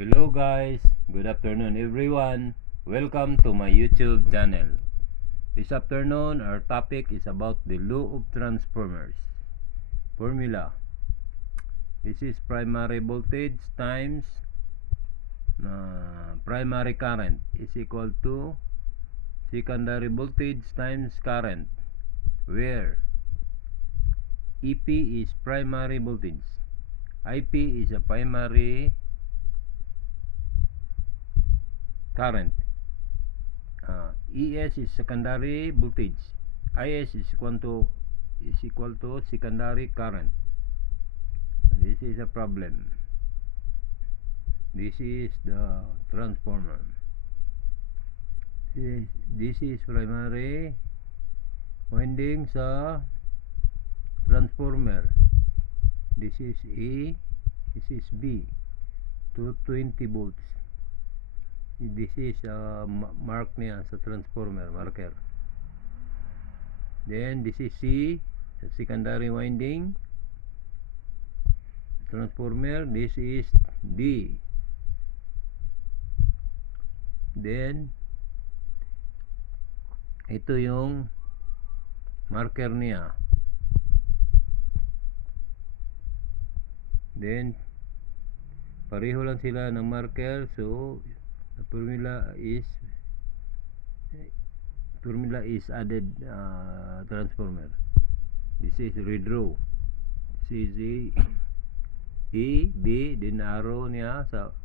Hello guys, good afternoon everyone. Welcome to my YouTube channel. This afternoon our topic is about the law of transformers. Formula. This is primary voltage times primary current is equal to secondary voltage times current, where EP is primary voltage, IP is a primary current, ES is secondary voltage, IS is equal to secondary current. This is a problem. This is the transformer. This is primary winding sa transformer. This is A, this is B, 220 volts. This is mark niya sa transformer, marker. Then this is C, secondary winding transformer. This is D. Then ito yung marker niya. Then pareho lang sila ng marker, so the formula is added transformer. This is redraw. This is A, B, then arrow niya sa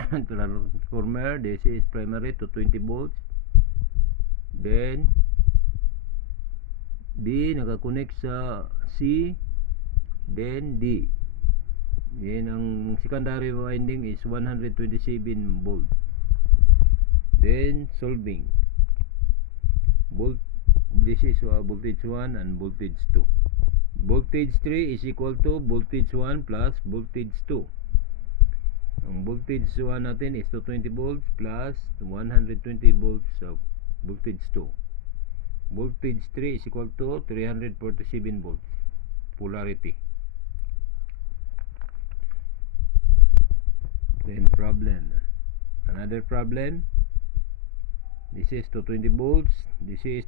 transformer. This is primary to 20 volts. Then B nakakonect sa C, then D. Then ang secondary winding is 127 volt. Then solving. This is voltage 1 and voltage 2. Voltage 3 is equal to voltage 1 plus voltage 2. Ang voltage 1 natin is 220 volts plus 120 volts of voltage 2. Voltage 3 is equal to 347 volts. Polarity. Then problem. Another problem. This is 220 volts. This is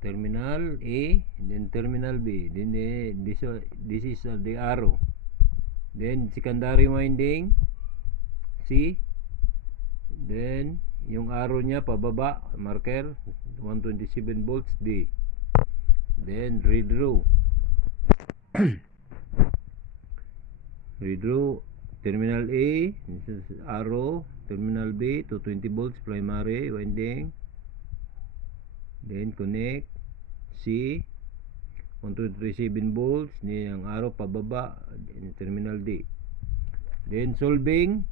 terminal A, and then terminal B. Then this is the arrow. Then secondary winding C. Then yung arrow niya pababa, marker 127 volts D. Then redraw. Redraw terminal A, this is arrow, terminal B, 220 volts primary winding. Then connect C, 127 volts, ni ang arrow pababa, terminal D. Then solving,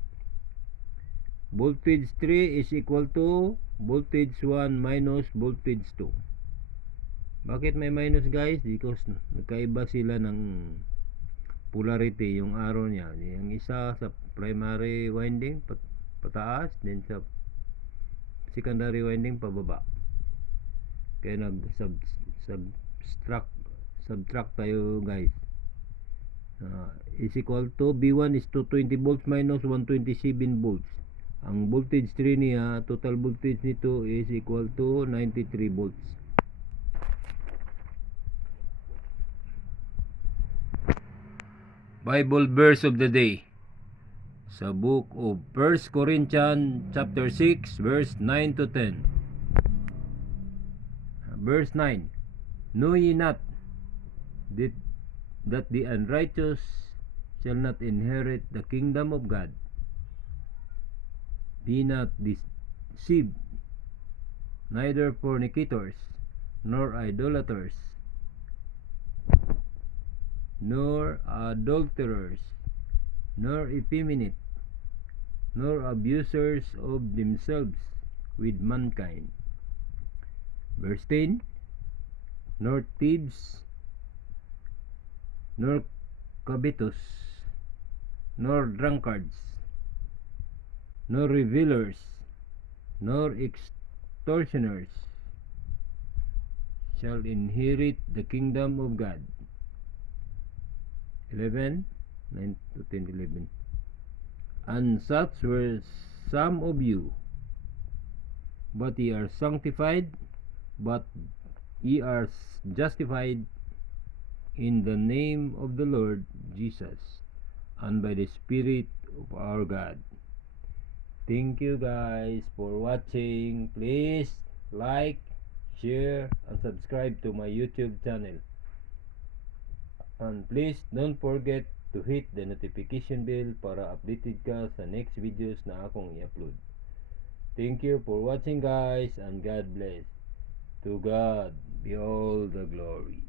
voltage 3 is equal to voltage 1 minus voltage 2. Bakit may minus guys? Because nagkaiba sila ng polarity, yung arrow niya. Yung isa sa primary winding pataas, then sa secondary winding pababa. Kaya subtract tayo guys. Is equal to B1 is 220 volts minus 127 volts. Ang voltage 3 niya, total voltage nito is equal to 93 volts. Bible verse of the day. Sa book of 1 Corinthians chapter 6 verse 9 to 10. Verse 9. Know ye not that the unrighteous shall not inherit the kingdom of God? Be not deceived, neither fornicators, nor idolaters, nor adulterers, nor effeminate, nor abusers of themselves with mankind. Verse 10. Nor thieves, nor covetous, nor drunkards, nor revilers, nor extortioners shall inherit the kingdom of God. 11. 9 to 10, 11. And such were some of you, but ye are sanctified, but ye are justified in the name of the Lord Jesus, and by the Spirit of our God. Thank you guys for watching. Please like, share, and subscribe to my YouTube channel. And please don't forget to hit the notification bell para updated ka sa next videos na akong i-upload. Thank you for watching guys, and God bless. To God be all the glory.